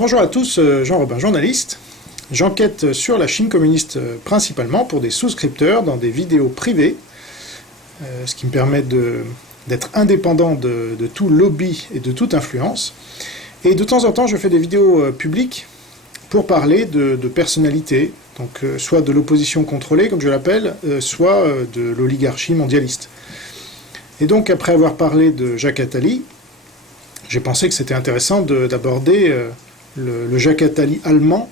Bonjour à tous, Jean Robin, journaliste. J'enquête sur la Chine communiste principalement pour des souscripteurs dans des vidéos privées, ce qui me permet d'être indépendant de tout lobby et de toute influence. Et de temps en temps, je fais des vidéos publiques pour parler de personnalités, donc soit de l'opposition contrôlée, comme je l'appelle, soit de l'oligarchie mondialiste. Et donc, après avoir parlé de Jacques Attali, j'ai pensé que c'était intéressant d'aborder le Jacques Attali allemand,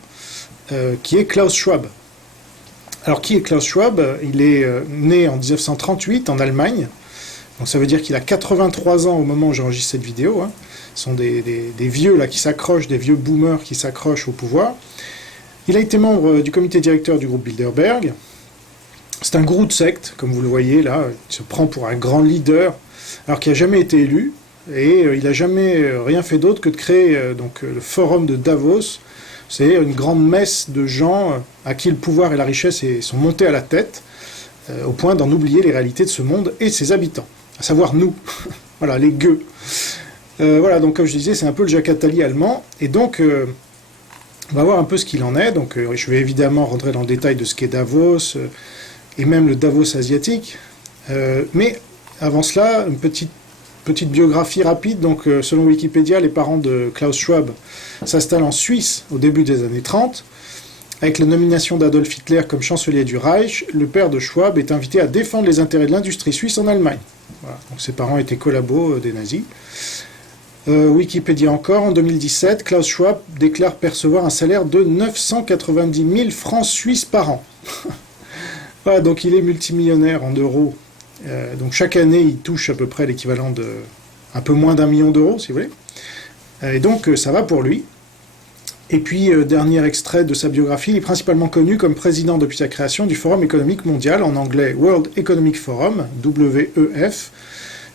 qui est Klaus Schwab. Alors, qui est Klaus Schwab? Il est né en 1938 en Allemagne, donc ça veut dire qu'il a 83 ans au moment où j'enregistre cette vidéo. Hein. Ce sont des vieux là, qui s'accrochent, des vieux boomers qui s'accrochent au pouvoir. Il a été membre du comité directeur du groupe Bilderberg. C'est un gourou de secte, comme vous le voyez là, il se prend pour un grand leader, alors qu'il n'a jamais été élu, et il n'a jamais rien fait d'autre que de créer le forum de Davos. C'est une grande messe de gens à qui le pouvoir et la richesse sont montés à la tête, au point d'en oublier les réalités de ce monde et ses habitants, à savoir nous, voilà, les gueux. Voilà, donc comme je disais, c'est un peu le Jacques Attali allemand, et donc on va voir un peu ce qu'il en est. Donc je vais évidemment rentrer dans le détail de ce qu'est Davos, et même le Davos asiatique, mais avant cela, une petite biographie rapide. Donc selon Wikipédia, les parents de Klaus Schwab s'installent en Suisse au début des années 30. Avec la nomination d'Adolf Hitler comme chancelier du Reich, le père de Schwab est invité à défendre les intérêts de l'industrie suisse en Allemagne. Voilà. Donc ses parents étaient collabos des nazis. Wikipédia encore, en 2017, Klaus Schwab déclare percevoir un salaire de 990 000 francs suisses par an. Voilà, donc il est multimillionnaire en euros. Donc chaque année, il touche à peu près l'équivalent de un peu moins d'1 million d'euros, si vous voulez. Et donc ça va pour lui. Et puis, dernier extrait de sa biographie, il est principalement connu comme président depuis sa création du Forum économique mondial, en anglais World Economic Forum, WEF,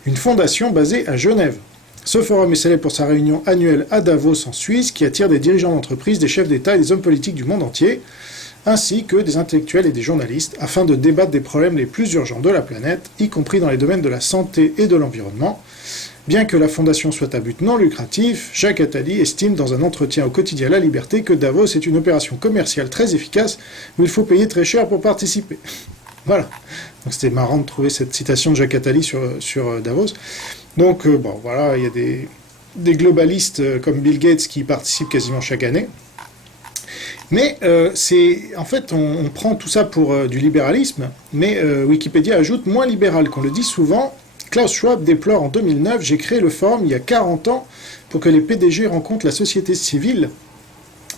une fondation basée à Genève. Ce forum est célèbre pour sa réunion annuelle à Davos en Suisse, qui attire des dirigeants d'entreprise, des chefs d'État et des hommes politiques du monde entier, ainsi que des intellectuels et des journalistes, afin de débattre des problèmes les plus urgents de la planète, y compris dans les domaines de la santé et de l'environnement. Bien que la fondation soit à but non lucratif, Jacques Attali estime dans un entretien au quotidien La Liberté que Davos est une opération commerciale très efficace, où il faut payer très cher pour participer. Voilà. Donc c'était marrant de trouver cette citation de Jacques Attali sur Davos. Donc bon, voilà, il y a des globalistes comme Bill Gates qui y participent quasiment chaque année. Mais en fait, on prend tout ça pour du libéralisme, mais Wikipédia ajoute moins libéral qu'on le dit souvent. Klaus Schwab déplore en 2009 « J'ai créé le forum il y a 40 ans pour que les PDG rencontrent la société civile,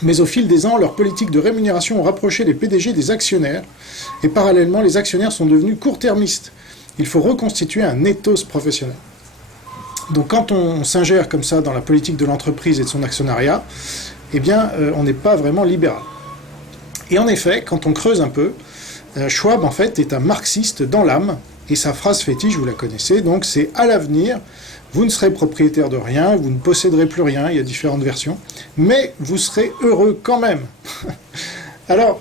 mais au fil des ans, leurs politiques de rémunération ont rapproché les PDG des actionnaires, et parallèlement, les actionnaires sont devenus court-termistes. Il faut reconstituer un ethos professionnel. » Donc quand on s'ingère comme ça dans la politique de l'entreprise et de son actionnariat, eh bien, on n'est pas vraiment libéral. Et en effet, quand on creuse un peu, Schwab, en fait, est un marxiste dans l'âme, et sa phrase fétiche, vous la connaissez, donc c'est « à l'avenir, vous ne serez propriétaire de rien, vous ne posséderez plus rien », il y a différentes versions, mais vous serez heureux quand même. Alors,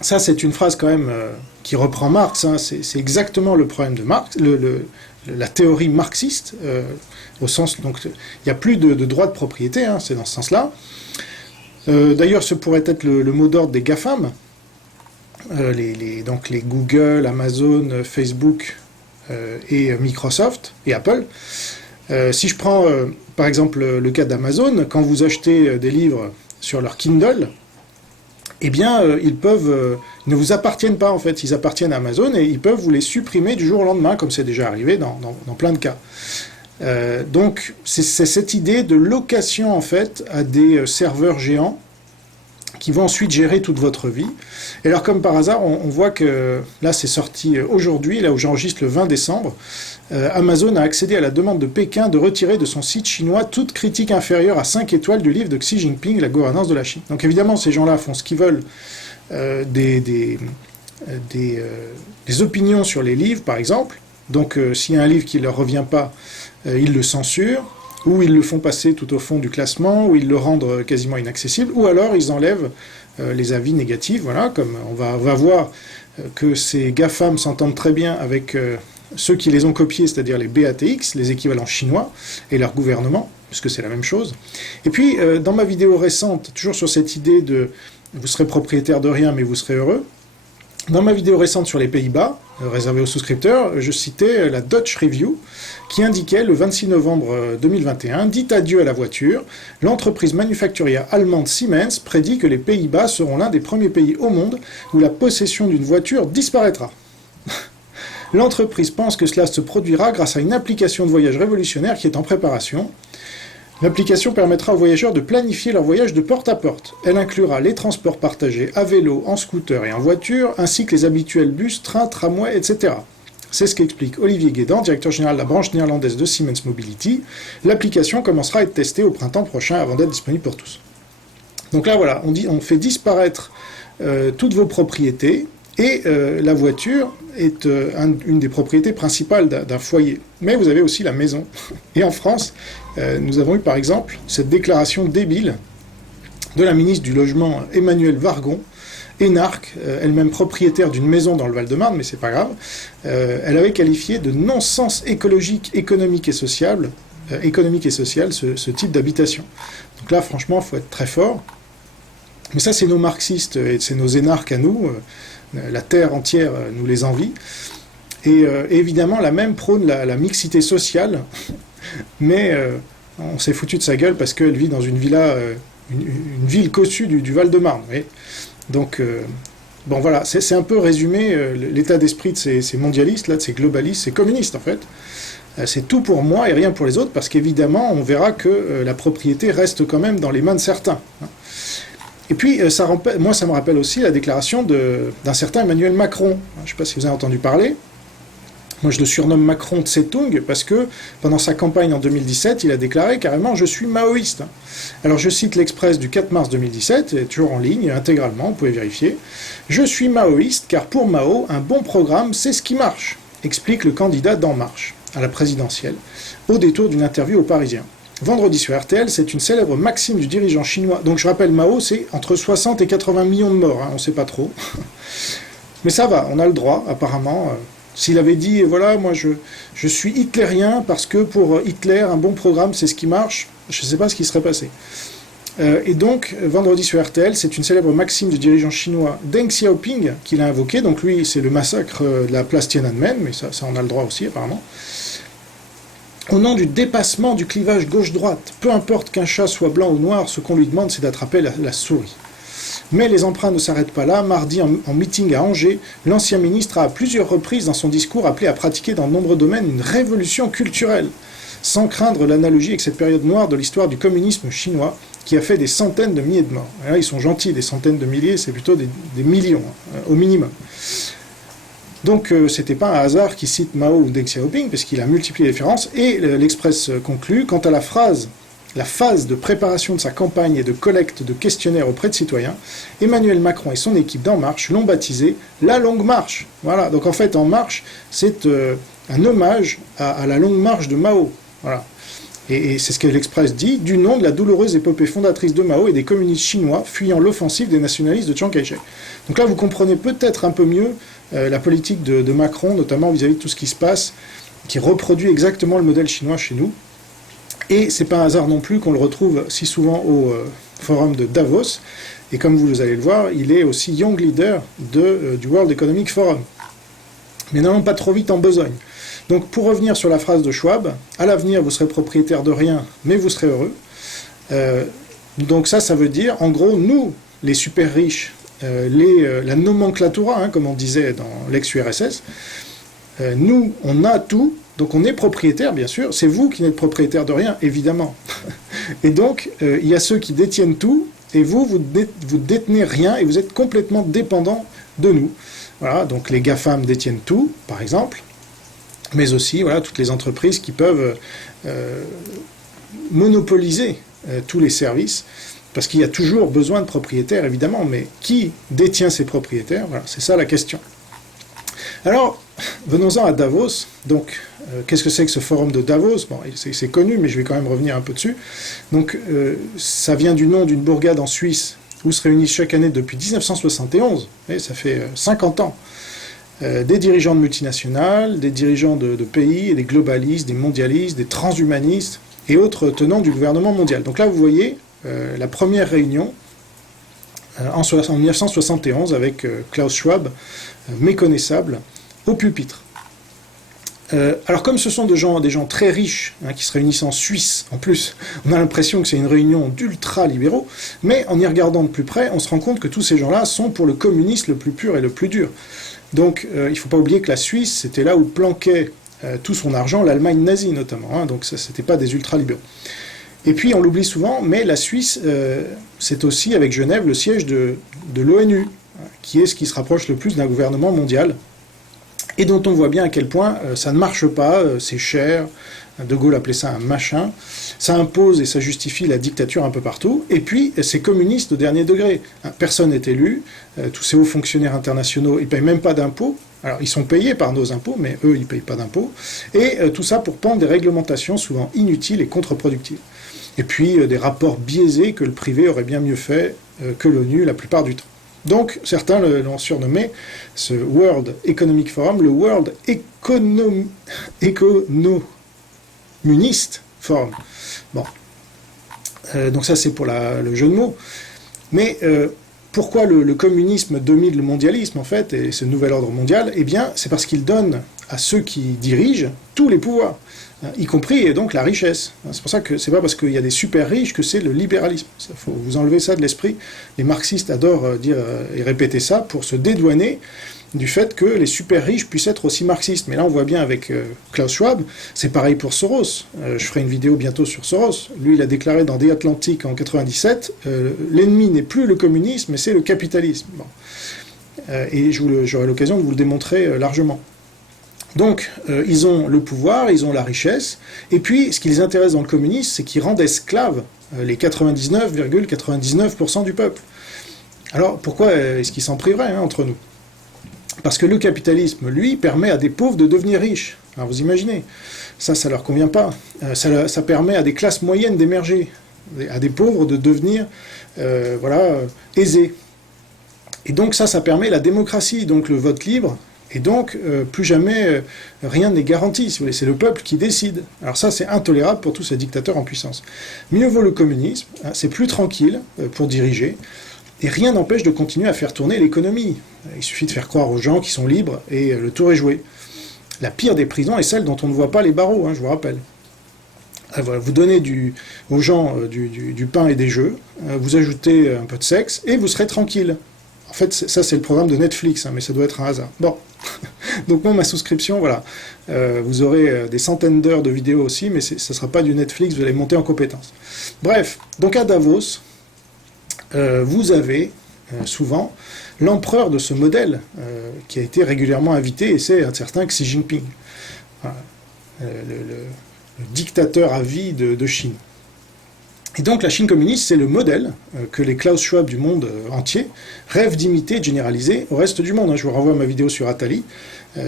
ça c'est une phrase quand même qui reprend Marx, hein, c'est exactement le problème de Marx, la théorie marxiste, au sens, donc il n'y a plus de droit de propriété, hein, c'est dans ce sens-là. D'ailleurs, ce pourrait être le mot d'ordre des GAFAM, donc les Google, Amazon, Facebook et Microsoft et Apple. Si je prends par exemple le cas d'Amazon, quand vous achetez des livres sur leur Kindle, eh bien ils ne vous appartiennent pas en fait, ils appartiennent à Amazon et ils peuvent vous les supprimer du jour au lendemain, comme c'est déjà arrivé dans plein de cas. Donc c'est cette idée de location en fait à des serveurs géants qui vont ensuite gérer toute votre vie. Et alors, comme par hasard, on voit que, là, c'est sorti aujourd'hui, là où j'enregistre le 20 décembre, Amazon a accédé à la demande de Pékin de retirer de son site chinois toute critique inférieure à 5 étoiles du livre de Xi Jinping, La gouvernance de la Chine. Donc évidemment, ces gens-là font ce qu'ils veulent, des opinions sur les livres, par exemple. Donc s'il y a un livre qui ne leur revient pas, ils le censurent, ou ils le font passer tout au fond du classement, ou ils le rendent quasiment inaccessible, ou alors ils enlèvent les avis négatifs, voilà, comme on va voir que ces GAFAM s'entendent très bien avec ceux qui les ont copiés, c'est-à-dire les BATX, les équivalents chinois, et leur gouvernement. puisque c'est la même chose. Et puis, dans ma vidéo récente, toujours sur cette idée de vous serez propriétaire de rien, mais vous serez heureux, dans ma vidéo récente sur les Pays-Bas, réservée aux souscripteurs, je citais la Dutch Review, qui indiquait le 26 novembre 2021, dit adieu à la voiture, l'entreprise manufacturière allemande Siemens prédit que les Pays-Bas seront l'un des premiers pays au monde où la possession d'une voiture disparaîtra. L'entreprise pense que cela se produira grâce à une application de voyage révolutionnaire qui est en préparation. L'application permettra aux voyageurs de planifier leur voyage de porte à porte. Elle inclura les transports partagés à vélo, en scooter et en voiture, ainsi que les habituels bus, trains, tramways, etc. C'est ce qu'explique Olivier Guédan, directeur général de la branche néerlandaise de Siemens Mobility. L'application commencera à être testée au printemps prochain avant d'être disponible pour tous. Donc là, voilà, on fait disparaître toutes vos propriétés, et la voiture est une des propriétés principales d'un foyer. Mais vous avez aussi la maison. Et en France, nous avons eu par exemple cette déclaration débile de la ministre du Logement Emmanuelle Wargon, énarque, elle-même propriétaire d'une maison dans le Val-de-Marne, mais c'est pas grave. Elle avait qualifié de non-sens écologique, économique et social ce type d'habitation. Donc là, franchement, il faut être très fort. Mais ça, c'est nos marxistes et c'est nos énarques à nous. La terre entière nous les envie. Et évidemment, la même prône la mixité sociale, mais on s'est foutu de sa gueule parce qu'elle vit dans une villa, une ville cossue du Val-de-Marne. Donc, bon voilà, c'est un peu résumé l'état d'esprit de ces mondialistes, là, de ces globalistes, ces communistes en fait. C'est tout pour moi et rien pour les autres, parce qu'évidemment, on verra que la propriété reste quand même dans les mains de certains. Et puis, moi, ça me rappelle aussi la déclaration d'un certain Emmanuel Macron. Je ne sais pas si vous avez entendu parler. Moi, je le surnomme Macron Tse-Tung parce que, pendant sa campagne en 2017, il a déclaré carrément « Je suis maoïste ». Alors, je cite l'Express du 4 mars 2017, toujours en ligne, intégralement, vous pouvez vérifier. « Je suis maoïste car pour Mao, un bon programme, c'est ce qui marche », explique le candidat d'En Marche à la présidentielle, au détour d'une interview aux Parisiens. Vendredi sur RTL, c'est une célèbre maxime du dirigeant chinois. Donc je rappelle, Mao, c'est entre 60 et 80 millions de morts, on ne sait pas trop. Mais ça va, on a le droit, apparemment. S'il avait dit, voilà, moi je suis hitlérien parce que pour Hitler, un bon programme, c'est ce qui marche, je ne sais pas ce qui serait passé. Et donc, vendredi sur RTL, c'est une célèbre maxime du dirigeant chinois Deng Xiaoping qu'il a invoqué. Donc lui, c'est le massacre de la place Tiananmen, mais ça on a le droit aussi, apparemment. Au nom du dépassement du clivage gauche-droite, peu importe qu'un chat soit blanc ou noir, ce qu'on lui demande, c'est d'attraper la souris. Mais les emprunts ne s'arrêtent pas là. Mardi, en meeting à Angers, l'ancien ministre a à plusieurs reprises dans son discours appelé à pratiquer dans de nombreux domaines une révolution culturelle, sans craindre l'analogie avec cette période noire de l'histoire du communisme chinois, qui a fait des centaines de milliers de morts. Et là, ils sont gentils, des centaines de milliers, c'est plutôt des millions, au minimum. Donc, c'était pas un hasard qu'il cite Mao ou Deng Xiaoping, parce qu'il a multiplié les références, et l'Express conclut, quant à la phase de préparation de sa campagne et de collecte de questionnaires auprès de citoyens, Emmanuel Macron et son équipe d'En Marche l'ont baptisé « La Longue Marche ». Voilà, donc en fait, En Marche, c'est un hommage à la Longue Marche de Mao. Voilà. Et c'est ce que l'Express dit, du nom de la douloureuse épopée fondatrice de Mao et des communistes chinois fuyant l'offensive des nationalistes de Chiang Kai-shek. Donc là, vous comprenez peut-être un peu mieux la politique de Macron, notamment vis-à-vis de tout ce qui se passe, qui reproduit exactement le modèle chinois chez nous. Et c'est pas un hasard non plus qu'on le retrouve si souvent au forum de Davos. Et comme vous allez le voir, il est aussi Young Leader du World Economic Forum. Mais n'allons pas trop vite en besogne. Donc pour revenir sur la phrase de Schwab, à l'avenir vous serez propriétaire de rien, mais vous serez heureux. Donc ça veut dire, en gros, nous, les super riches, la nomenclatura, comme on disait dans l'ex-URSS, nous, on a tout, donc on est propriétaire, bien sûr, c'est vous qui n'êtes propriétaire de rien, évidemment. Et donc, il y a ceux qui détiennent tout, et vous détenez rien, et vous êtes complètement dépendant de nous. Voilà, donc les GAFAM détiennent tout, par exemple, mais aussi voilà, toutes les entreprises qui peuvent monopoliser tous les services, parce qu'il y a toujours besoin de propriétaires, évidemment, mais qui détient ces propriétaires? Voilà, c'est ça la question. Alors, venons-en à Davos. Donc, qu'est-ce que c'est que ce forum de Davos? Bon, c'est connu, mais je vais quand même revenir un peu dessus. Donc, ça vient du nom d'une bourgade en Suisse, où se réunissent chaque année depuis 1971, et ça fait 50 ans, des dirigeants de multinationales, des dirigeants de pays, et des globalistes, des mondialistes, des transhumanistes, et autres tenants du gouvernement mondial. Donc là, vous voyez la première réunion en 1971 avec Klaus Schwab, méconnaissable, au pupitre. Alors comme ce sont des gens très riches, qui se réunissent en Suisse, en plus, on a l'impression que c'est une réunion d'ultra-libéraux, mais en y regardant de plus près, on se rend compte que tous ces gens-là sont pour le communisme le plus pur et le plus dur. Donc il ne faut pas oublier que la Suisse, c'était là où planquait tout son argent, l'Allemagne nazie notamment, donc ça, c'était pas des ultra-libéraux. Et puis on l'oublie souvent, mais la Suisse, c'est aussi avec Genève le siège de l'ONU, qui est ce qui se rapproche le plus d'un gouvernement mondial, et dont on voit bien à quel point ça ne marche pas, c'est cher, De Gaulle appelait ça un machin, ça impose et ça justifie la dictature un peu partout, et puis c'est communiste au dernier degré. Personne n'est élu, tous ces hauts fonctionnaires internationaux, ils ne payent même pas d'impôts, alors ils sont payés par nos impôts, mais eux ils ne payent pas d'impôts, et tout ça pour pendre des réglementations souvent inutiles et contre-productives. Et puis des rapports biaisés que le privé aurait bien mieux fait que l'ONU la plupart du temps. Donc, certains l'ont surnommé, ce World Economic Forum, le World Economunist Forum. Bon. Donc ça, c'est pour le jeu de mots. Mais pourquoi le communisme domine le mondialisme, en fait, et ce nouvel ordre mondial? Eh bien, c'est parce qu'il donne à ceux qui dirigent tous les pouvoirs, y compris donc la richesse. C'est pour ça que c'est pas parce qu'il y a des super riches que c'est le libéralisme. Il faut vous enlever ça de l'esprit. Les marxistes adorent dire et répéter ça pour se dédouaner du fait que les super riches puissent être aussi marxistes. Mais là, on voit bien avec Klaus Schwab, c'est pareil pour Soros. Je ferai une vidéo bientôt sur Soros. Lui, il a déclaré dans The Atlantic en 97, l'ennemi n'est plus le communisme, mais c'est le capitalisme. Bon. Et j'aurai l'occasion de vous le démontrer largement. Donc, ils ont le pouvoir, ils ont la richesse, et puis, ce qui les intéresse dans le communisme, c'est qu'ils rendent esclaves les 99,99% du peuple. Alors, pourquoi est-ce qu'ils s'en priveraient, entre nous? Parce que le capitalisme, lui, permet à des pauvres de devenir riches. Alors, vous imaginez, ça leur convient pas. Ça permet à des classes moyennes d'émerger, à des pauvres de devenir, aisés. Et donc, ça permet la démocratie, donc le vote libre. Et donc, plus jamais, rien n'est garanti, si vous voulez. C'est le peuple qui décide. Alors ça, c'est intolérable pour tous ces dictateurs en puissance. Mieux vaut le communisme, c'est plus tranquille pour diriger, et rien n'empêche de continuer à faire tourner l'économie. Il suffit de faire croire aux gens qui sont libres, et le tour est joué. La pire des prisons est celle dont on ne voit pas les barreaux, je vous rappelle. Voilà, vous donnez aux gens du pain et des jeux, vous ajoutez un peu de sexe, et vous serez tranquille. En fait, ça, c'est le programme de Netflix, mais ça doit être un hasard. Bon. Donc moi, ma souscription, voilà. Vous aurez des centaines d'heures de vidéos aussi, mais ça ne sera pas du Netflix, vous allez monter en compétences. Bref, donc à Davos, vous avez souvent l'empereur de ce modèle qui a été régulièrement invité, et c'est un certain Xi Jinping, voilà. Le dictateur à vie de Chine. Et donc la Chine communiste, c'est le modèle que les Klaus Schwab du monde entier rêvent d'imiter et de généraliser au reste du monde. Je vous renvoie à ma vidéo sur Attali.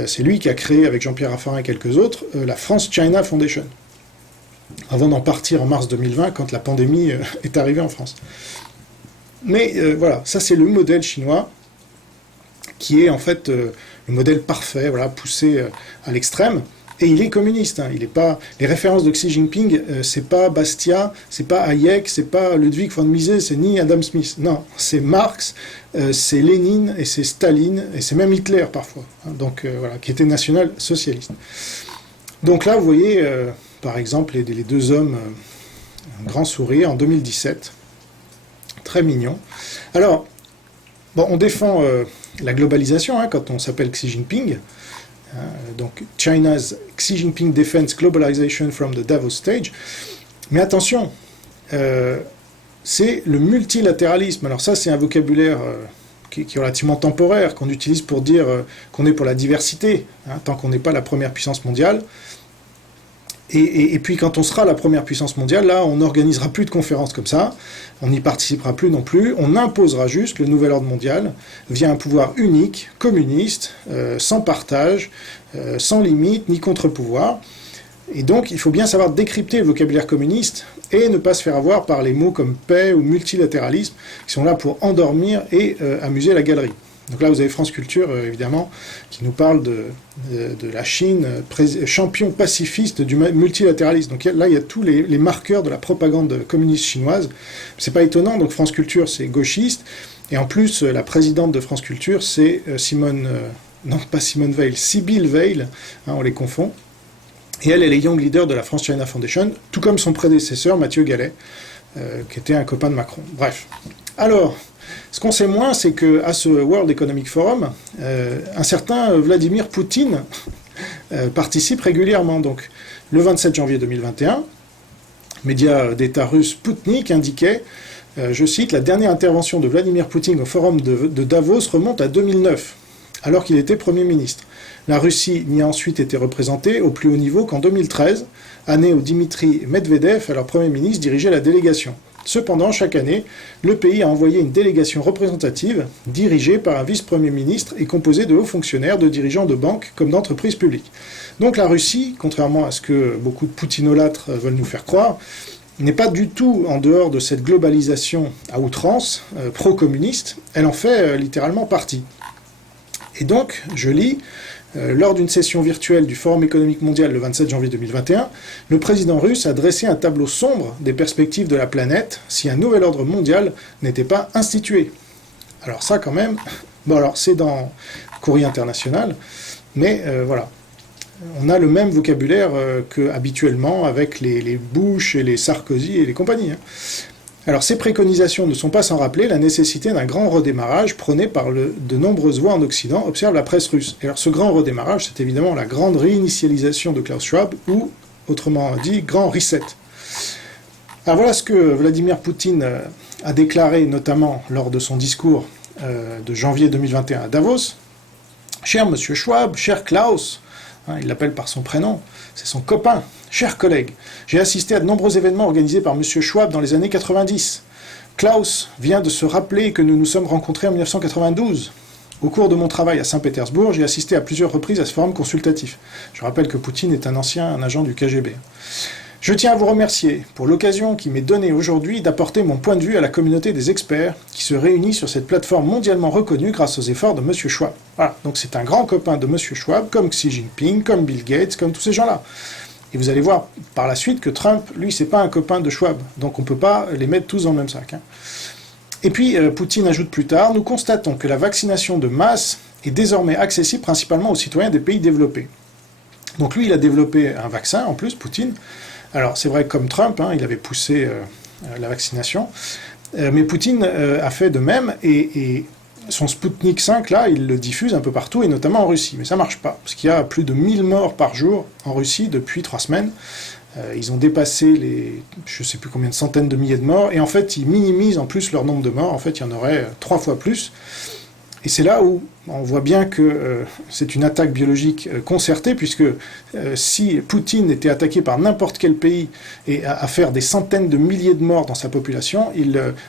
C'est lui qui a créé, avec Jean-Pierre Raffarin et quelques autres, la France China Foundation. Avant d'en partir en mars 2020, quand la pandémie est arrivée en France. Mais voilà, ça c'est le modèle chinois, qui est en fait le modèle parfait, voilà, poussé à l'extrême. Et il est communiste, il est pas. Les références de Xi Jinping, c'est pas Bastiat, c'est pas Hayek, c'est pas Ludwig von Mises, c'est ni Adam Smith. Non, c'est Marx, c'est Lénine et c'est Staline et c'est même Hitler parfois. Donc voilà, qui était national-socialiste. Donc là, vous voyez, par exemple, les deux hommes, un grand sourire en 2017, très mignon. Alors, bon, on défend la globalisation quand on s'appelle Xi Jinping. Donc China's Xi Jinping defends globalization from the Davos stage. Mais attention, c'est le multilatéralisme. Alors ça, c'est un vocabulaire qui est relativement temporaire, qu'on utilise pour dire qu'on est pour la diversité, tant qu'on n'est pas la première puissance mondiale. Et puis quand on sera la première puissance mondiale, là, on n'organisera plus de conférences comme ça, on n'y participera plus non plus, on imposera juste le nouvel ordre mondial via un pouvoir unique, communiste, sans partage, sans limite, ni contre-pouvoir. Et donc, il faut bien savoir décrypter le vocabulaire communiste et ne pas se faire avoir par les mots comme paix ou multilatéralisme, qui sont là pour endormir et amuser la galerie. Donc là, vous avez France Culture, évidemment, qui nous parle de la Chine, champion pacifiste du multilatéralisme. Donc là, il y a tous les marqueurs de la propagande communiste chinoise. C'est pas étonnant, donc France Culture, c'est gauchiste, et en plus, la présidente de France Culture, c'est Sybylle Veil, hein, on les confond. Et elle est les young leader de la France China Foundation, tout comme son prédécesseur, Mathieu Gallet, qui était un copain de Macron. Bref. Alors, ce qu'on sait moins, c'est qu'à ce World Economic Forum, un certain Vladimir Poutine participe régulièrement. Donc, le 27 janvier 2021, média d'État russe Sputnik indiquait, je cite, « La dernière intervention de Vladimir Poutine au forum de Davos remonte à 2009, alors qu'il était Premier ministre. La Russie n'y a ensuite été représentée au plus haut niveau qu'en 2013, année où Dmitri Medvedev, alors Premier ministre, dirigeait la délégation. Cependant, chaque année, le pays a envoyé une délégation représentative, dirigée par un vice-premier ministre et composée de hauts fonctionnaires, de dirigeants de banques comme d'entreprises publiques. » Donc la Russie, contrairement à ce que beaucoup de poutinolâtres veulent nous faire croire, n'est pas du tout en dehors de cette globalisation à outrance, pro-communiste, elle en fait littéralement partie. Et donc, je lis, lors d'une session virtuelle du Forum économique mondial le 27 janvier 2021, le président russe a dressé un tableau sombre des perspectives de la planète si un nouvel ordre mondial n'était pas institué. Alors ça quand même, bon alors c'est dans Courrier International, mais voilà. On a le même vocabulaire qu'habituellement avec les Bush et les Sarkozy et les compagnies. Hein. Alors ces préconisations ne sont pas sans rappeler la nécessité d'un grand redémarrage prôné par de nombreuses voix en Occident, observe la presse russe. Et alors ce grand redémarrage, c'est évidemment la grande réinitialisation de Klaus Schwab, ou autrement dit, grand reset. Alors voilà ce que Vladimir Poutine a déclaré notamment lors de son discours de janvier 2021 à Davos. « Cher Monsieur Schwab, cher Klaus », il l'appelle par son prénom, c'est son copain. Chers collègues, j'ai assisté à de nombreux événements organisés par M. Schwab dans les années 90. Klaus vient de se rappeler que nous nous sommes rencontrés en 1992. Au cours de mon travail à Saint-Pétersbourg, j'ai assisté à plusieurs reprises à ce forum consultatif. Je rappelle que Poutine est un agent du KGB. Je tiens à vous remercier pour l'occasion qui m'est donnée aujourd'hui d'apporter mon point de vue à la communauté des experts qui se réunit sur cette plateforme mondialement reconnue grâce aux efforts de M. Schwab. Voilà, donc c'est un grand copain de M. Schwab, comme Xi Jinping, comme Bill Gates, comme tous ces gens-là. Et vous allez voir par la suite que Trump, lui, c'est pas un copain de Schwab, donc on ne peut pas les mettre tous dans le même sac. Hein. Et puis, Poutine ajoute plus tard, nous constatons que la vaccination de masse est désormais accessible principalement aux citoyens des pays développés. Donc lui, il a développé un vaccin, en plus, Poutine. Alors, c'est vrai que comme Trump, hein, il avait poussé la vaccination, mais Poutine a fait de même, et son Sputnik 5, là, il le diffuse un peu partout, et notamment en Russie. Mais ça ne marche pas, parce qu'il y a plus de 1000 morts par jour en Russie depuis 3 semaines. Ils ont dépassé les, je ne sais plus combien de centaines de milliers de morts, et en fait, ils minimisent en plus leur nombre de morts. En fait, il y en aurait 3 fois plus. Et c'est là où on voit bien que c'est une attaque biologique concertée, puisque si Poutine était attaqué par n'importe quel pays et à faire des centaines de milliers de morts dans sa population,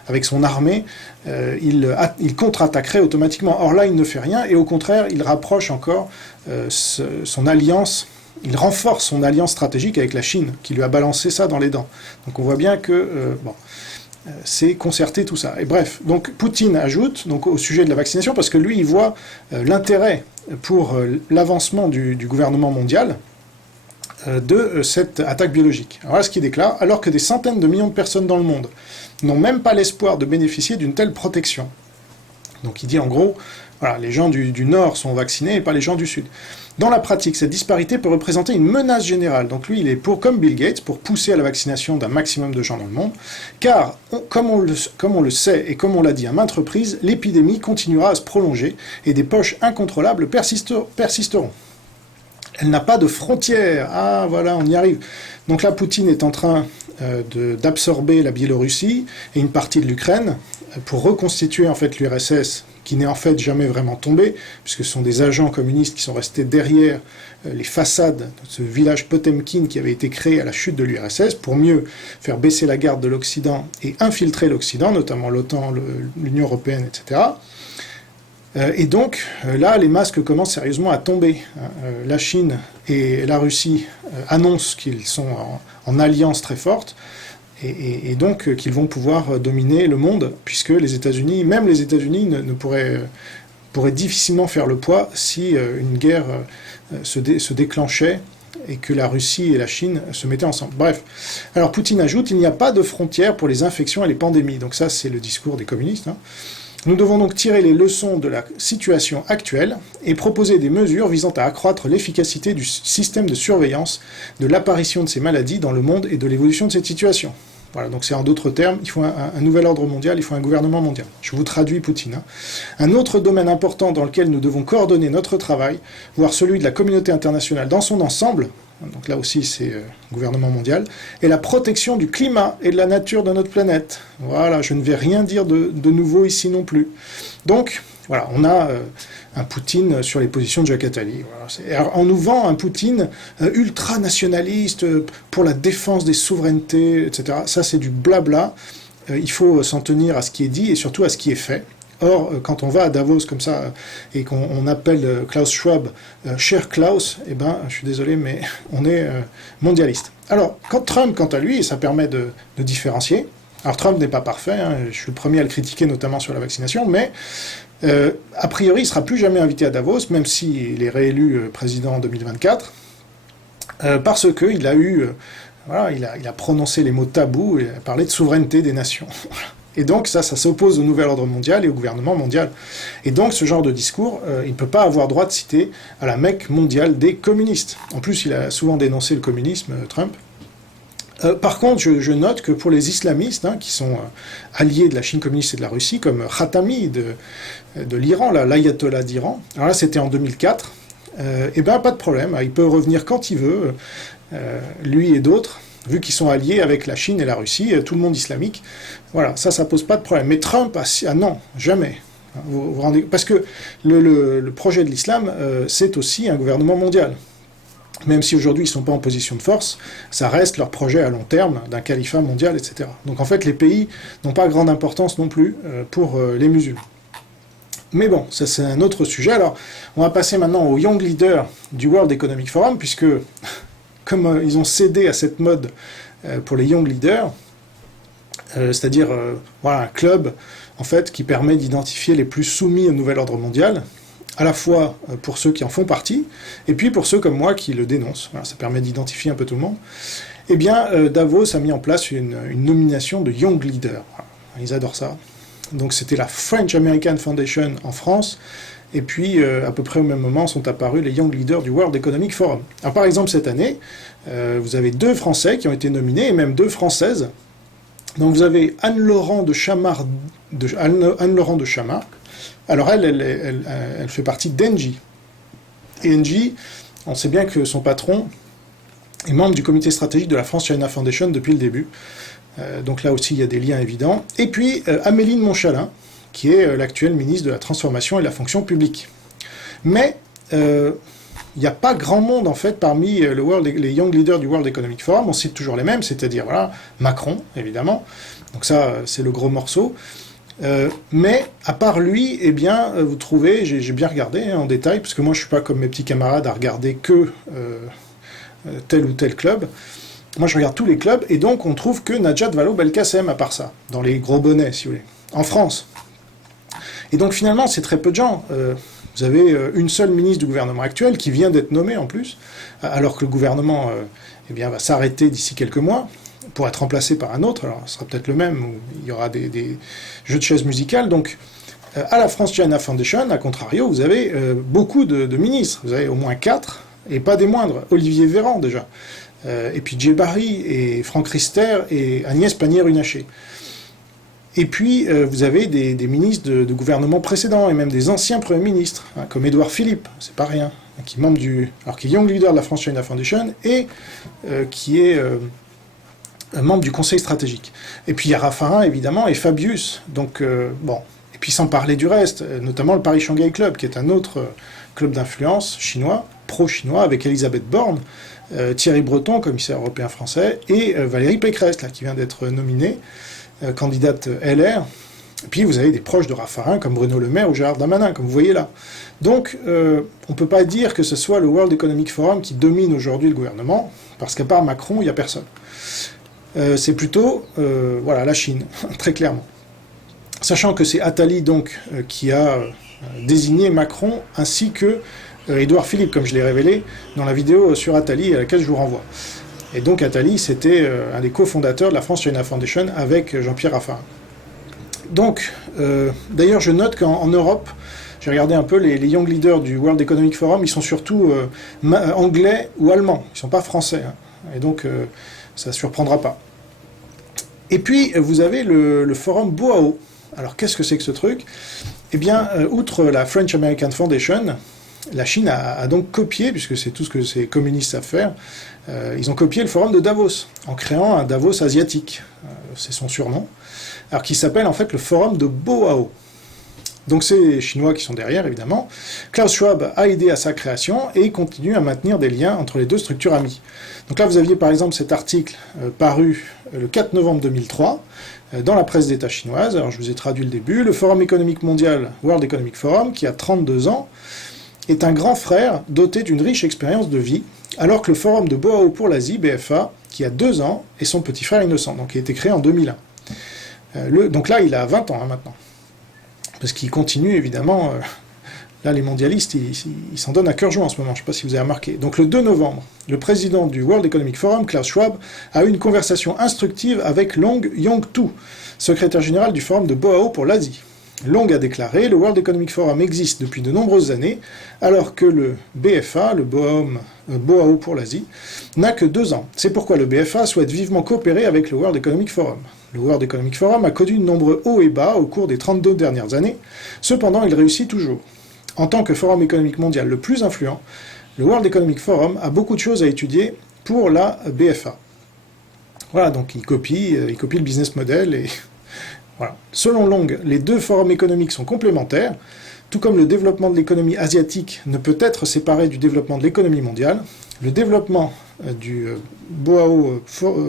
avec son armée, il contre-attaquerait automatiquement. Or là, il ne fait rien, et au contraire, il rapproche encore son alliance, il renforce son alliance stratégique avec la Chine, qui lui a balancé ça dans les dents. Donc on voit bien que... c'est concerté tout ça. Et bref, donc Poutine ajoute donc, au sujet de la vaccination, parce que lui, il voit l'intérêt pour l'avancement du gouvernement mondial de cette attaque biologique. Alors voilà ce qu'il déclare, alors que des centaines de millions de personnes dans le monde n'ont même pas l'espoir de bénéficier d'une telle protection. Donc il dit en gros, voilà, les gens du Nord sont vaccinés et pas les gens du Sud. Dans la pratique, cette disparité peut représenter une menace générale. Donc lui, il est comme Bill Gates, pour pousser à la vaccination d'un maximum de gens dans le monde, car, comme on le sait et comme on l'a dit à maintes reprises, l'épidémie continuera à se prolonger et des poches incontrôlables persisteront. Elle n'a pas de frontières. Ah, voilà, on y arrive. Donc là, Poutine est en train d'absorber la Biélorussie et une partie de l'Ukraine pour reconstituer en fait l'URSS, qui n'est en fait jamais vraiment tombé, puisque ce sont des agents communistes qui sont restés derrière les façades de ce village Potemkin qui avait été créé à la chute de l'URSS pour mieux faire baisser la garde de l'Occident et infiltrer l'Occident, notamment l'OTAN, l'Union européenne, etc. Et donc, là, les masques commencent sérieusement à tomber. La Chine et la Russie annoncent qu'ils sont en alliance très forte, et donc qu'ils vont pouvoir dominer le monde, puisque les États-Unis, même les États-Unis, ne pourraient pourrait difficilement faire le poids si une guerre se déclenchait et que la Russie et la Chine se mettaient ensemble. Bref. Alors Poutine ajoute, il n'y a pas de frontières pour les infections et les pandémies. Donc ça, c'est le discours des communistes. Nous devons donc tirer les leçons de la situation actuelle et proposer des mesures visant à accroître l'efficacité du système de surveillance de l'apparition de ces maladies dans le monde et de l'évolution de cette situation. Voilà, donc c'est en d'autres termes, il faut un nouvel ordre mondial, il faut un gouvernement mondial. Je vous traduis Poutine. Un autre domaine important dans lequel nous devons coordonner notre travail, voire celui de la communauté internationale dans son ensemble, donc là aussi c'est gouvernement mondial, est la protection du climat et de la nature de notre planète. Voilà, je ne vais rien dire de nouveau ici non plus. Donc, voilà, on a un Poutine sur les positions de Jacques Attali. Voilà. On nous vend un Poutine ultra-nationaliste pour la défense des souverainetés, etc. Ça, c'est du blabla. Il faut s'en tenir à ce qui est dit et surtout à ce qui est fait. Or, quand on va à Davos comme ça et qu'on appelle Klaus Schwab cher Klaus, eh ben, je suis désolé, mais on est mondialiste. Alors, Trump, quant à lui, ça permet de différencier. Alors, Trump n'est pas parfait, hein, je suis le premier à le critiquer, notamment sur la vaccination, mais a priori, il ne sera plus jamais invité à Davos, même s'il est réélu président en 2024, parce qu'il a voilà, il a prononcé les mots tabous et a parlé de souveraineté des nations. Et donc ça s'oppose au nouvel ordre mondial et au gouvernement mondial. Et donc ce genre de discours, il ne peut pas avoir droit de citer à la Mecque mondiale des communistes. En plus, il a souvent dénoncé le communisme, Trump. Par contre, je note que pour les islamistes, qui sont alliés de la Chine communiste et de la Russie, comme Khatami de l'Iran, l'ayatollah d'Iran, alors là c'était en 2004, et ben pas de problème, il peut revenir quand il veut, lui et d'autres, vu qu'ils sont alliés avec la Chine et la Russie, tout le monde islamique, voilà, ça pose pas de problème. Mais Trump, non, jamais. Vous rendez, parce que le projet de l'islam, c'est aussi un gouvernement mondial. Même si aujourd'hui ils ne sont pas en position de force, ça reste leur projet à long terme d'un califat mondial, etc. Donc en fait, les pays n'ont pas grande importance non plus pour les musulmans. Mais bon, ça c'est un autre sujet. Alors, on va passer maintenant au Young Leader du World Economic Forum, puisque comme ils ont cédé à cette mode pour les Young Leaders, c'est-à-dire voilà, un club en fait, qui permet d'identifier les plus soumis au nouvel ordre mondial, à la fois pour ceux qui en font partie, et puis pour ceux comme moi qui le dénoncent. Voilà, ça permet d'identifier un peu tout le monde. Eh bien, Davos a mis en place une nomination de Young Leader. Voilà, ils adorent ça. Donc c'était la French American Foundation en France, et puis à peu près au même moment sont apparus les Young Leaders du World Economic Forum. Alors par exemple cette année, vous avez 2 Français qui ont été nominés, et même 2 Françaises. Donc vous avez Anne-Laurent de Chamarre. Alors elle fait partie d'Engie. Et Engie, on sait bien que son patron est membre du comité stratégique de la France China Foundation depuis le début. Donc là aussi il y a des liens évidents. Et puis Amélie de Montchalin, qui est l'actuelle ministre de la Transformation et de la Fonction publique. Mais il n'y a pas grand monde en fait parmi les Young Leaders du World Economic Forum. On cite toujours les mêmes, c'est-à-dire voilà, Macron évidemment. Donc ça c'est le gros morceau. Mais à part lui, eh bien, vous trouvez, j'ai bien regardé en détail, parce que moi je suis pas comme mes petits camarades à regarder que tel ou tel club. Moi je regarde tous les clubs, et donc on trouve que Najat Vallaud-Belkacem à part ça, dans les gros bonnets si vous voulez, en France. Et donc finalement c'est très peu de gens. Vous avez une seule ministre du gouvernement actuel qui vient d'être nommée en plus, alors que le gouvernement eh bien, va s'arrêter d'ici quelques mois, pour être remplacé par un autre, alors ce sera peut-être le même, où il y aura des jeux de chaises musicales. Donc, à la France China Foundation, à contrario, vous avez beaucoup de ministres. Vous avez au moins 4, et pas des moindres. Olivier Véran, déjà. Et puis Djebari, et Franck Rister, et Agnès Pannier-Runacher. Et puis, vous avez des ministres de gouvernements précédents, et même des anciens premiers ministres, comme Édouard Philippe, c'est pas rien, qui est membre qui est Young Leader de la France China Foundation, et qui est membre du conseil stratégique. Et puis il y a Raffarin, évidemment, et Fabius. Donc, bon. Et puis sans parler du reste, notamment le Paris Shanghai Club, qui est un autre club d'influence chinois, pro-chinois, avec Elisabeth Borne, Thierry Breton, commissaire européen français, et Valérie Pécresse, là, qui vient d'être nominée, candidate LR. Et puis vous avez des proches de Raffarin, comme Bruno Le Maire ou Gérard Darmanin, comme vous voyez là. Donc, on ne peut pas dire que ce soit le World Economic Forum qui domine aujourd'hui le gouvernement, parce qu'à part Macron, il n'y a personne. C'est plutôt voilà, la Chine, très clairement. Sachant que c'est Attali donc, qui a désigner Macron ainsi que Édouard Philippe, comme je l'ai révélé dans la vidéo sur Attali à laquelle je vous renvoie. Et donc Attali, c'était un des cofondateurs de la France China Foundation avec Jean-Pierre Raffarin. Donc, d'ailleurs, je note qu'en Europe, j'ai regardé un peu les young leaders du World Economic Forum, ils sont surtout anglais ou allemands, ils ne sont pas français. Hein. Et donc, ça ne surprendra pas. Et puis, vous avez le forum BOAO. Alors, qu'est-ce que c'est que ce truc? Eh bien, outre la French American Foundation, la Chine a donc copié, puisque c'est tout ce que ces communistes savent faire, ils ont copié le forum de Davos, en créant un Davos asiatique. C'est son surnom. Alors, qui s'appelle en fait le forum de BOAO. Donc c'est les Chinois qui sont derrière, évidemment. Klaus Schwab a aidé à sa création et continue à maintenir des liens entre les deux structures amies. Donc là, vous aviez par exemple cet article paru le 4 novembre 2003 dans la presse d'État chinoise. Alors je vous ai traduit le début. Le Forum économique mondial, World Economic Forum, qui a 32 ans, est un grand frère doté d'une riche expérience de vie, alors que le Forum de BOAO pour l'Asie, BFA, qui a 2 ans, est son petit frère innocent, donc qui a été créé en 2001. Donc là, il a 20 ans maintenant. Parce qu'il continue, évidemment, là, les mondialistes, ils s'en donnent à cœur joie en ce moment, je ne sais pas si vous avez remarqué. Donc le 2 novembre, le président du World Economic Forum, Klaus Schwab, a eu une conversation instructive avec Long Yong-tu, secrétaire général du Forum de BOAO pour l'Asie. Long a déclaré « Le World Economic Forum existe depuis de nombreuses années, alors que le BFA, le BOAO pour l'Asie, n'a que 2 ans. C'est pourquoi le BFA souhaite vivement coopérer avec le World Economic Forum. Le World Economic Forum a connu de nombreux hauts et bas au cours des 32 dernières années, cependant il réussit toujours. En tant que forum économique mondial le plus influent, le World Economic Forum a beaucoup de choses à étudier pour la BFA. » Voilà, donc il copie le business model et... Voilà. Selon Long, les 2 forums économiques sont complémentaires, tout comme le développement de l'économie asiatique ne peut être séparé du développement de l'économie mondiale, le développement du BOAO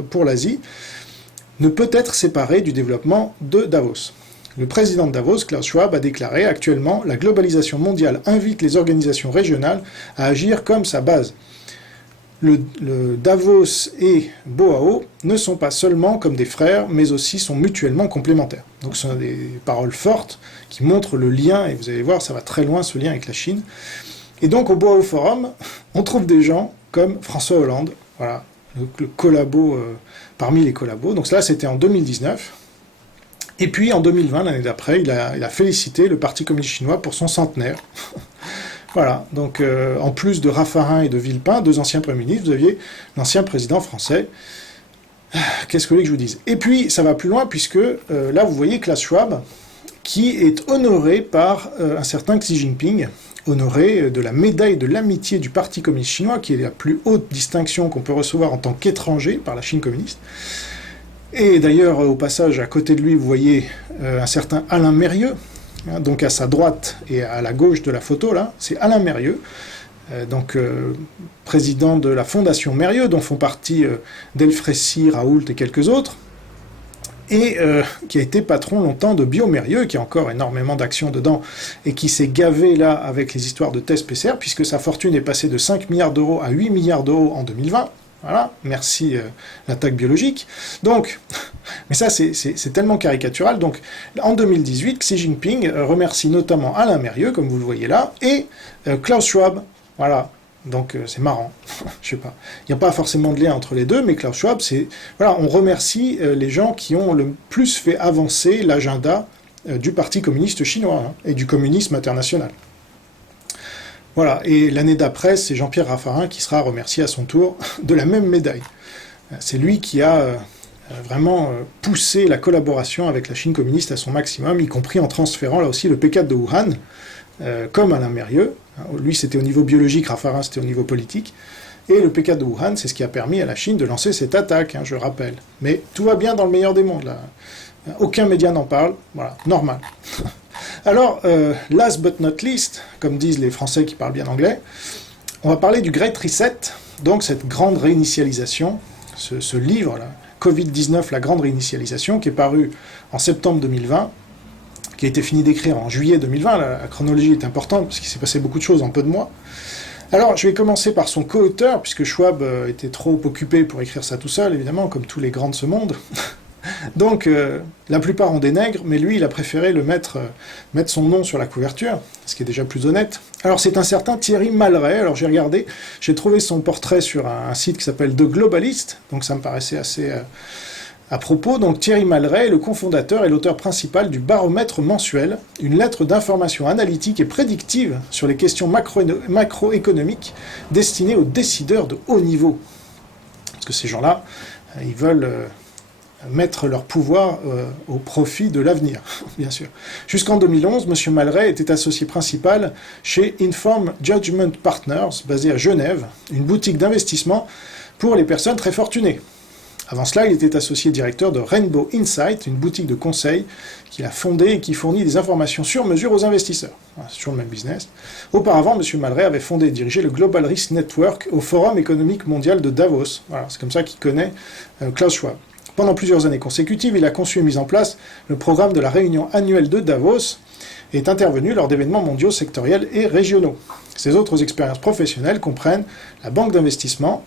pour l'Asie ne peut être séparé du développement de Davos. Le président de Davos, Klaus Schwab, a déclaré « Actuellement, la globalisation mondiale invite les organisations régionales à agir comme sa base. Le Davos et BOAO ne sont pas seulement comme des frères, mais aussi sont mutuellement complémentaires. » Donc ce sont des paroles fortes qui montrent le lien, et vous allez voir, ça va très loin ce lien avec la Chine. Et donc au BOAO Forum, on trouve des gens comme François Hollande, voilà, le collabo parmi les collabos. Donc là, c'était en 2019. Et puis en 2020, l'année d'après, il a félicité le Parti communiste chinois pour son centenaire. Voilà, donc en plus de Raffarin et de Villepin, 2 anciens premiers ministres, vous aviez l'ancien président français. Qu'est-ce que vous voulez que je vous dise? Et puis, ça va plus loin, puisque là, vous voyez Klaus Schwab, qui est honoré par un certain Xi Jinping, honoré de la médaille de l'amitié du Parti communiste chinois, qui est la plus haute distinction qu'on peut recevoir en tant qu'étranger par la Chine communiste. Et d'ailleurs, au passage, à côté de lui, vous voyez un certain Alain Mérieux, donc à sa droite et à la gauche de la photo, là, c'est Alain Mérieux, président de la Fondation Mérieux, dont font partie Delfrécy, Raoult et quelques autres, et qui a été patron longtemps de Biomérieux, qui a encore énormément d'actions dedans, et qui s'est gavé là avec les histoires de tests PCR, puisque sa fortune est passée de 5 milliards d'euros à 8 milliards d'euros en 2020. Voilà, merci l'attaque biologique. Donc, mais ça c'est tellement caricatural. Donc, en 2018, Xi Jinping remercie notamment Alain Mérieux, comme vous le voyez là, et Klaus Schwab. Voilà, donc c'est marrant. Je sais pas. Il n'y a pas forcément de lien entre les deux, mais Klaus Schwab, c'est voilà, on remercie les gens qui ont le plus fait avancer l'agenda du Parti communiste chinois hein, et du communisme international. Voilà, et l'année d'après, c'est Jean-Pierre Raffarin qui sera remercié à son tour de la même médaille. C'est lui qui a vraiment poussé la collaboration avec la Chine communiste à son maximum, y compris en transférant là aussi le P4 de Wuhan, comme Alain Mérieux. Lui, c'était au niveau biologique, Raffarin, c'était au niveau politique. Et le P4 de Wuhan, c'est ce qui a permis à la Chine de lancer cette attaque, hein, je rappelle. Mais tout va bien dans le meilleur des mondes, là. Aucun média n'en parle, voilà, normal. Alors, last but not least, comme disent les Français qui parlent bien anglais, on va parler du Great Reset, donc cette grande réinitialisation, ce livre, là, Covid-19, la grande réinitialisation, qui est paru en septembre 2020, qui a été fini d'écrire en juillet 2020, la chronologie est importante, parce qu'il s'est passé beaucoup de choses en peu de mois. Alors, je vais commencer par son co-auteur, puisque Schwab était trop occupé pour écrire ça tout seul, évidemment, comme tous les grands de ce monde. Donc, la plupart ont des nègres, mais lui, il a préféré mettre son nom sur la couverture, ce qui est déjà plus honnête. Alors, c'est un certain Thierry Malray. Alors, j'ai regardé, j'ai trouvé son portrait sur un site qui s'appelle The Globalist, donc ça me paraissait assez à propos. Donc, Thierry Malray est le cofondateur et l'auteur principal du Baromètre mensuel, une lettre d'information analytique et prédictive sur les questions macroéconomiques destinées aux décideurs de haut niveau. Parce que ces gens-là, ils veulent mettre leur pouvoir au profit de l'avenir, bien sûr. Jusqu'en 2011, M. Malray était associé principal chez Informed Judgment Partners, basé à Genève, une boutique d'investissement pour les personnes très fortunées. Avant cela, il était associé directeur de Rainbow Insight, une boutique de conseil qu'il a fondée et qui fournit des informations sur mesure aux investisseurs. C'est toujours le même business. Auparavant, M. Malray avait fondé et dirigé le Global Risk Network au Forum économique mondial de Davos. Voilà, c'est comme ça qu'il connaît Klaus Schwab. Pendant plusieurs années consécutives, il a conçu et mis en place le programme de la réunion annuelle de Davos et est intervenu lors d'événements mondiaux, sectoriels et régionaux. Ses autres expériences professionnelles comprennent la banque d'investissement,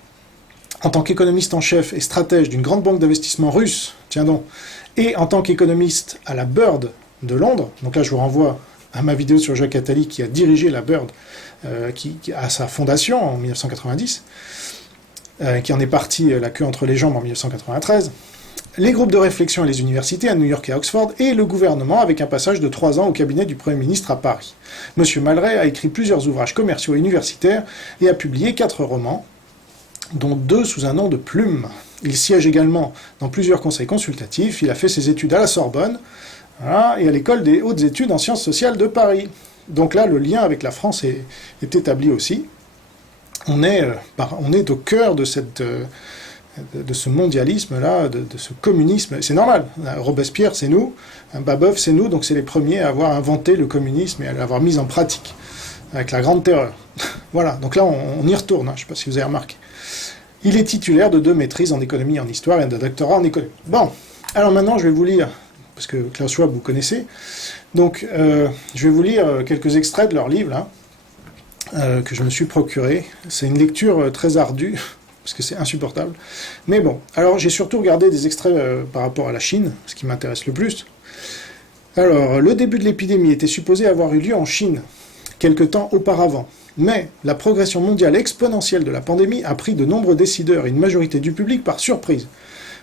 en tant qu'économiste en chef et stratège d'une grande banque d'investissement russe, tiens donc, et en tant qu'économiste à la Bird de Londres, donc là je vous renvoie à ma vidéo sur Jacques Attali qui a dirigé la Bird à sa fondation en 1990, qui en est parti la queue entre les jambes en 1993, les groupes de réflexion et les universités à New York et à Oxford, et le gouvernement avec un passage de 3 ans au cabinet du Premier ministre à Paris. M. Malray a écrit plusieurs ouvrages commerciaux et universitaires et a publié 4 romans, dont 2 sous un nom de plume. Il siège également dans plusieurs conseils consultatifs, il a fait ses études à la Sorbonne, voilà, et à l'école des hautes études en sciences sociales de Paris. Donc là, le lien avec la France est établi aussi. On est au cœur de ce mondialisme-là, de ce communisme. C'est normal, Robespierre, c'est nous, Babeuf, c'est nous, donc c'est les premiers à avoir inventé le communisme et à l'avoir mis en pratique, avec la Grande Terreur. Voilà, donc là, on y retourne, je ne sais pas si vous avez remarqué. Il est titulaire de 2 maîtrises en économie et en histoire et d'un doctorat en économie. Bon, alors maintenant, je vais vous lire, parce que Klaus Schwab, vous connaissez, donc je vais vous lire quelques extraits de leur livre, là, que je me suis procuré. C'est une lecture très ardue, parce que c'est insupportable. Mais bon, alors j'ai surtout regardé des extraits par rapport à la Chine, ce qui m'intéresse le plus. Alors, le début de l'épidémie était supposé avoir eu lieu en Chine, quelque temps auparavant. Mais la progression mondiale exponentielle de la pandémie a pris de nombreux décideurs et une majorité du public par surprise,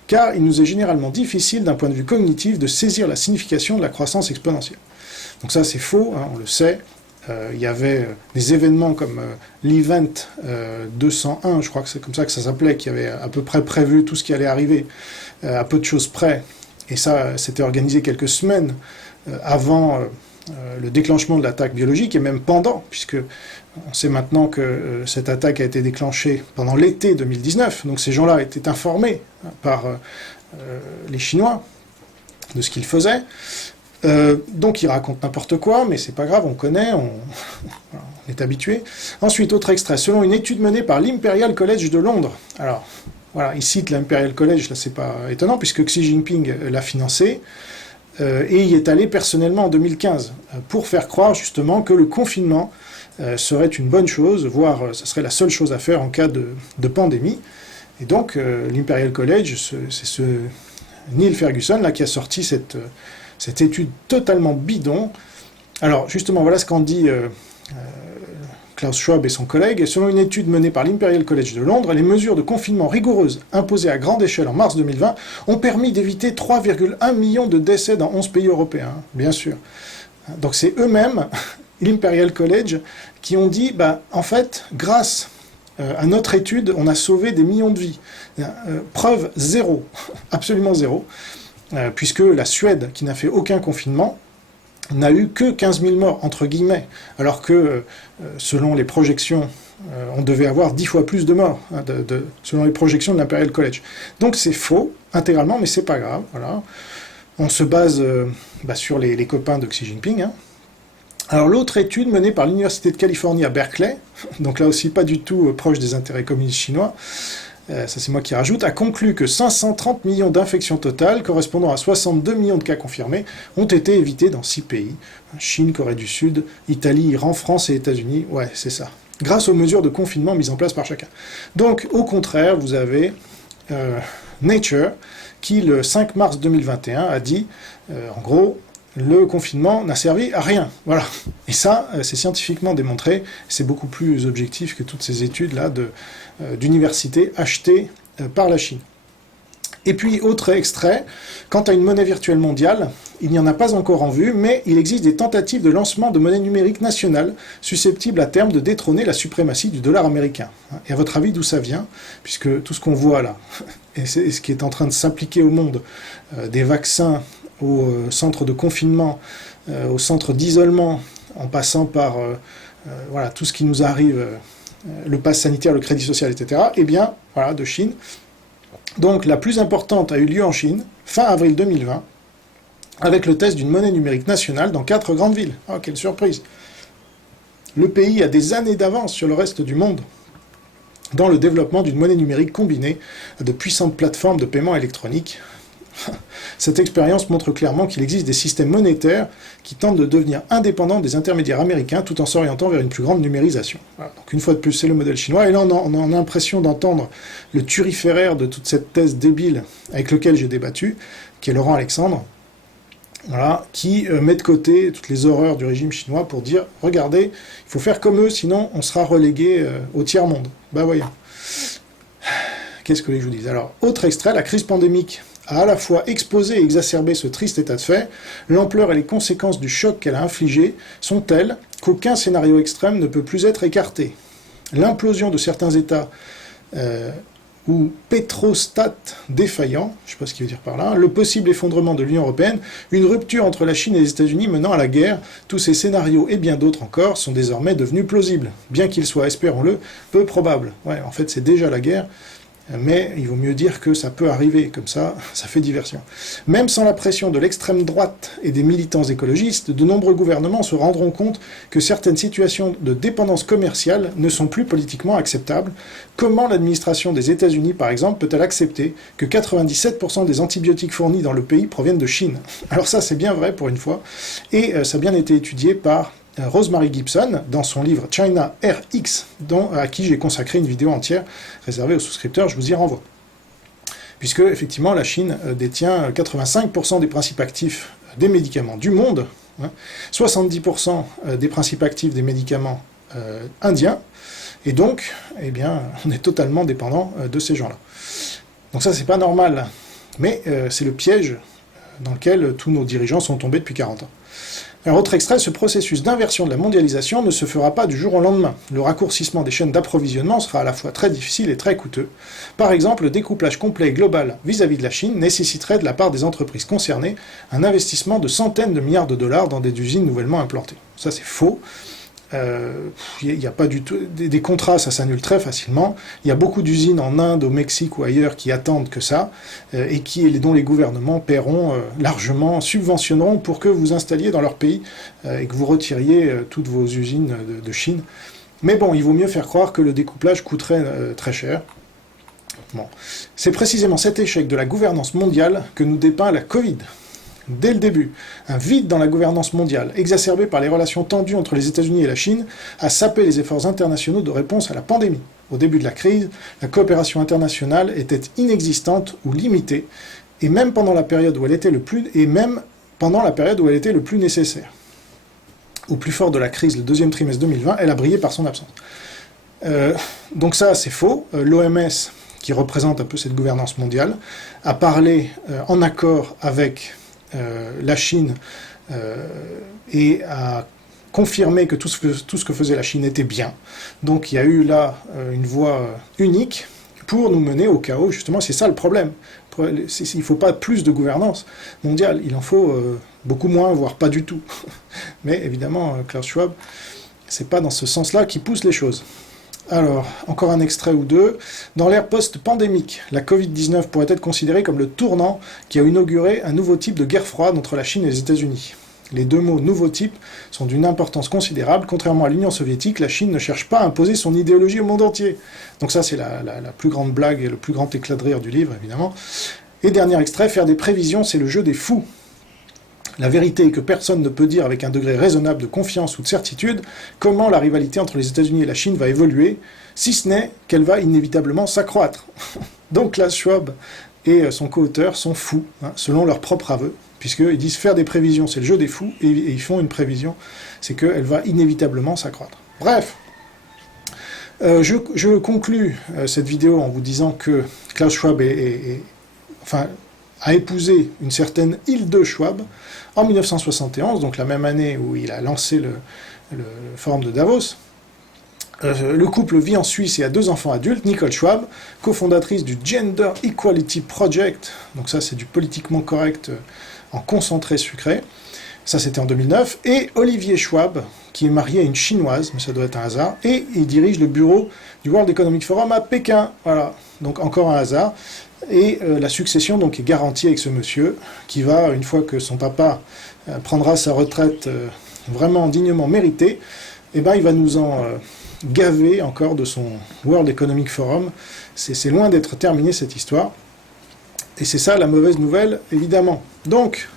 car il nous est généralement difficile d'un point de vue cognitif de saisir la signification de la croissance exponentielle. Donc ça c'est faux, on le sait. Il y avait des événements comme l'Event 201, je crois que c'est comme ça que ça s'appelait, qui avait à peu près prévu tout ce qui allait arriver, à peu de choses près. Et ça, c'était organisé quelques semaines avant le déclenchement de l'attaque biologique, et même pendant, puisque on sait maintenant que cette attaque a été déclenchée pendant l'été 2019, donc ces gens-là étaient informés par les Chinois de ce qu'ils faisaient. Donc ils racontent n'importe quoi, mais c'est pas grave, on connaît, on est habitué. Ensuite, autre extrait. Selon une étude menée par l'Imperial College de Londres, alors voilà, il cite l'Imperial College, là c'est pas étonnant, puisque Xi Jinping l'a financé, et y est allé personnellement en 2015, pour faire croire justement que le confinement serait une bonne chose, voire ce serait la seule chose à faire en cas de pandémie. Et donc l'Imperial College, c'est ce Neil Ferguson là, qui a sorti cette étude totalement bidon. Alors justement, voilà ce qu'en dit Klaus Schwab et son collègue. Selon une étude menée par l'Imperial College de Londres, les mesures de confinement rigoureuses imposées à grande échelle en mars 2020 ont permis d'éviter 3,1 millions de décès dans 11 pays européens, bien sûr. Donc c'est eux-mêmes, l'Imperial College, qui ont dit, en fait, grâce à notre étude, on a sauvé des millions de vies. Preuve zéro, absolument zéro, puisque la Suède, qui n'a fait aucun confinement, n'a eu que 15 000 morts, entre guillemets, alors que, selon les projections, on devait avoir 10 fois plus de morts, selon les projections de l'Imperial College. Donc c'est faux, intégralement, mais c'est pas grave, voilà. On se base sur les copains de Xi Jinping. Alors l'autre étude menée par l'Université de Californie à Berkeley, donc là aussi pas du tout proche des intérêts communistes chinois, ça c'est moi qui rajoute, a conclu que 530 millions d'infections totales, correspondant à 62 millions de cas confirmés, ont été évitées dans 6 pays. Chine, Corée du Sud, Italie, Iran, France et États-Unis, ouais, c'est ça. Grâce aux mesures de confinement mises en place par chacun. Donc, au contraire, vous avez Nature, qui le 5 mars 2021 a dit, en gros, le confinement n'a servi à rien. Voilà. Et ça, c'est scientifiquement démontré, c'est beaucoup plus objectif que toutes ces études-là d'universités achetées par la Chine. Et puis, autre extrait, quant à une monnaie virtuelle mondiale, il n'y en a pas encore en vue, mais il existe des tentatives de lancement de monnaie numérique nationale susceptibles à terme de détrôner la suprématie du dollar américain. Et à votre avis, d'où ça vient? Puisque tout ce qu'on voit là, et ce qui est en train de s'appliquer au monde, des vaccins aux centres de confinement, aux centres d'isolement, en passant par voilà, tout ce qui nous arrive, le pass sanitaire, le crédit social, etc., eh bien, voilà, de Chine. Donc la plus importante a eu lieu en Chine, fin avril 2020, avec le test d'une monnaie numérique nationale dans 4 grandes villes. Oh, quelle surprise! Le pays a des années d'avance sur le reste du monde dans le développement d'une monnaie numérique combinée à de puissantes plateformes de paiement électronique. Cette expérience montre clairement qu'il existe des systèmes monétaires qui tentent de devenir indépendants des intermédiaires américains tout en s'orientant vers une plus grande numérisation. Voilà. Donc une fois de plus, c'est le modèle chinois. Et là, on a l'impression d'entendre le turiféraire de toute cette thèse débile avec lequel j'ai débattu, qui est Laurent Alexandre, voilà, qui met de côté toutes les horreurs du régime chinois pour dire « Regardez, il faut faire comme eux, sinon on sera relégué au tiers-monde. » Ben voyons. Qu'est-ce que je vous dis? Alors, autre extrait, la crise pandémique a à la fois exposé et exacerbé ce triste état de fait. L'ampleur et les conséquences du choc qu'elle a infligé sont telles qu'aucun scénario extrême ne peut plus être écarté. L'implosion de certains États ou pétrostats défaillants, je ne sais pas ce qu'il veut dire par là, le possible effondrement de l'Union européenne, une rupture entre la Chine et les États-Unis menant à la guerre, tous ces scénarios et bien d'autres encore sont désormais devenus plausibles, bien qu'ils soient, espérons-le, peu probables. Ouais, en fait, c'est déjà la guerre. Mais il vaut mieux dire que ça peut arriver, comme ça fait diversion. Même sans la pression de l'extrême droite et des militants écologistes, de nombreux gouvernements se rendront compte que certaines situations de dépendance commerciale ne sont plus politiquement acceptables. Comment l'administration des États-Unis, par exemple, peut-elle accepter que 97% des antibiotiques fournis dans le pays proviennent de Chine? Alors ça, c'est bien vrai pour une fois, et ça a bien été étudié par Rosemary Gibson, dans son livre China RX, à qui j'ai consacré une vidéo entière réservée aux souscripteurs, je vous y renvoie. Puisque, effectivement, la Chine détient 85% des principes actifs des médicaments du monde, 70% des principes actifs des médicaments indiens, et donc, eh bien, on est totalement dépendant de ces gens-là. Donc ça, c'est pas normal, mais c'est le piège dans lequel tous nos dirigeants sont tombés depuis 40 ans. Alors, autre extrait, ce processus d'inversion de la mondialisation ne se fera pas du jour au lendemain. Le raccourcissement des chaînes d'approvisionnement sera à la fois très difficile et très coûteux. Par exemple, le découplage complet et global vis-à-vis de la Chine nécessiterait de la part des entreprises concernées un investissement de centaines de milliards de dollars dans des usines nouvellement implantées. Ça, c'est faux. Il n'y a pas du tout des contrats, ça s'annule très facilement. Il y a beaucoup d'usines en Inde, au Mexique ou ailleurs qui attendent que ça et dont les gouvernements paieront largement, subventionneront pour que vous installiez dans leur pays et que vous retiriez toutes vos usines de Chine. Mais bon, il vaut mieux faire croire que le découplage coûterait très cher. Bon. C'est précisément cet échec de la gouvernance mondiale que nous dépeint la Covid. Dès le début, un vide dans la gouvernance mondiale, exacerbé par les relations tendues entre les États-Unis et la Chine, a sapé les efforts internationaux de réponse à la pandémie. Au début de la crise, la coopération internationale était inexistante ou limitée, et même pendant la période où elle était le plus nécessaire. Au plus fort de la crise, le deuxième trimestre 2020, elle a brillé par son absence. Donc ça, c'est faux. L'OMS, qui représente un peu cette gouvernance mondiale, a parlé en accord avec la Chine et a confirmé que tout ce que faisait la Chine était bien. Donc il y a eu là une voie unique pour nous mener au chaos. Justement, c'est ça le problème. Il ne faut pas plus de gouvernance mondiale, il en faut beaucoup moins, voire pas du tout. Mais évidemment, Klaus Schwab, c'est pas dans ce sens-là qu'il pousse les choses. Alors, encore un extrait ou deux. Dans l'ère post-pandémique, la Covid-19 pourrait être considérée comme le tournant qui a inauguré un nouveau type de guerre froide entre la Chine et les États-Unis. Les deux mots « nouveau type » sont d'une importance considérable. Contrairement à l'Union soviétique, la Chine ne cherche pas à imposer son idéologie au monde entier. Donc ça, c'est la plus grande blague et le plus grand éclat de rire du livre, évidemment. Et dernier extrait, faire des prévisions, c'est le jeu des fous. La vérité est que personne ne peut dire avec un degré raisonnable de confiance ou de certitude comment la rivalité entre les États-Unis et la Chine va évoluer, si ce n'est qu'elle va inévitablement s'accroître. Donc Klaus Schwab et son co-auteur sont fous, hein, selon leur propre aveu, puisqu'ils disent faire des prévisions, c'est le jeu des fous, et ils font une prévision, c'est qu'elle va inévitablement s'accroître. Bref, je conclus cette vidéo en vous disant que Klaus Schwab a épousé une certaine Hilde Schwab en 1971, donc la même année où il a lancé le forum de Davos. Le couple vit en Suisse et a 2 enfants adultes. Nicole Schwab, cofondatrice du Gender Equality Project, donc ça c'est du politiquement correct en concentré sucré, ça c'était en 2009, et Olivier Schwab, qui est marié à une chinoise, mais ça doit être un hasard, et il dirige le bureau du World Economic Forum à Pékin, voilà, donc encore un hasard, et la succession donc est garantie avec ce monsieur, qui va, une fois que son papa prendra sa retraite vraiment dignement méritée, eh ben, il va nous en gavé encore de son World Economic Forum. C'est loin d'être terminé cette histoire. Et c'est ça la mauvaise nouvelle, évidemment. Donc,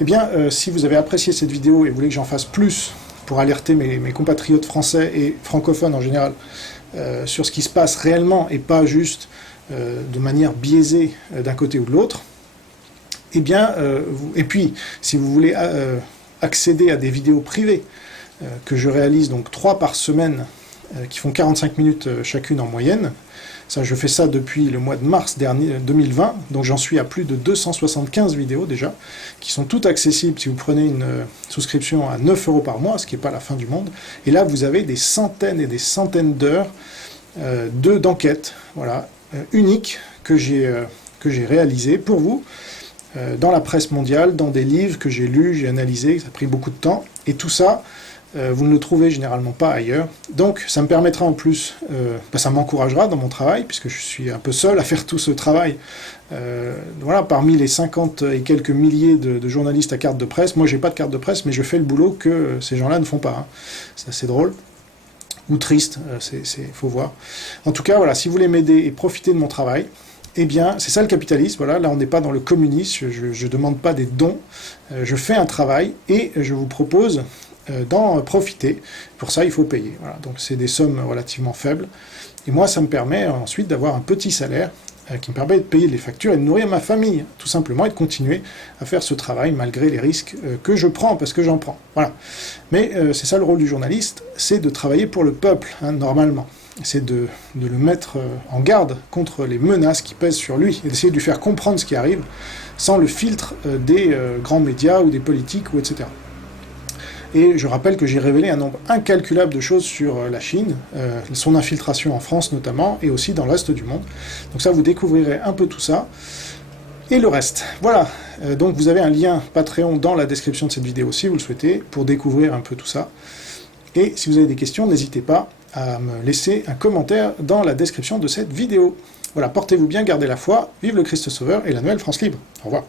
eh bien, si vous avez apprécié cette vidéo et vous voulez que j'en fasse plus pour alerter mes compatriotes français et francophones en général sur ce qui se passe réellement et pas juste de manière biaisée d'un côté ou de l'autre, eh bien, et puis, si vous voulez accéder à des vidéos privées que je réalise, donc 3 par semaine, qui font 45 minutes chacune en moyenne. Ça, je fais ça depuis le mois de mars dernier, 2020, donc j'en suis à plus de 275 vidéos déjà, qui sont toutes accessibles si vous prenez une souscription à 9 € par mois, ce qui n'est pas la fin du monde. Et là, vous avez des centaines et des centaines d'heures d'enquêtes, voilà, uniques que j'ai réalisées pour vous, dans la presse mondiale, dans des livres que j'ai lus, j'ai analysés, ça a pris beaucoup de temps, et tout ça, vous ne le trouvez généralement pas ailleurs. Donc ça me permettra en plus, ça m'encouragera dans mon travail, puisque je suis un peu seul à faire tout ce travail. Voilà, parmi les 50 et quelques milliers de journalistes à carte de presse, moi j'ai pas de carte de presse, mais je fais le boulot que ces gens-là ne font pas. Hein. C'est assez drôle, ou triste, faut voir. En tout cas, voilà, si vous voulez m'aider et profiter de mon travail, eh bien, c'est ça le capitalisme, voilà, là on n'est pas dans le communisme, je ne demande pas des dons, je fais un travail et je vous propose d'en profiter. Pour ça, il faut payer. Voilà. Donc c'est des sommes relativement faibles. Et moi, ça me permet ensuite d'avoir un petit salaire qui me permet de payer les factures et de nourrir ma famille, tout simplement, et de continuer à faire ce travail malgré les risques que je prends, parce que j'en prends. Voilà. Mais c'est ça le rôle du journaliste, c'est de travailler pour le peuple, hein, normalement. C'est de le mettre en garde contre les menaces qui pèsent sur lui, et d'essayer de lui faire comprendre ce qui arrive, sans le filtre des grands médias ou des politiques, ou etc. Et je rappelle que j'ai révélé un nombre incalculable de choses sur la Chine, son infiltration en France notamment, et aussi dans le reste du monde. Donc ça, vous découvrirez un peu tout ça, et le reste. Voilà, donc vous avez un lien Patreon dans la description de cette vidéo si vous le souhaitez, pour découvrir un peu tout ça. Et si vous avez des questions, n'hésitez pas à me laisser un commentaire dans la description de cette vidéo. Voilà, portez-vous bien, gardez la foi, vive le Christ Sauveur et la nouvelle France libre. Au revoir.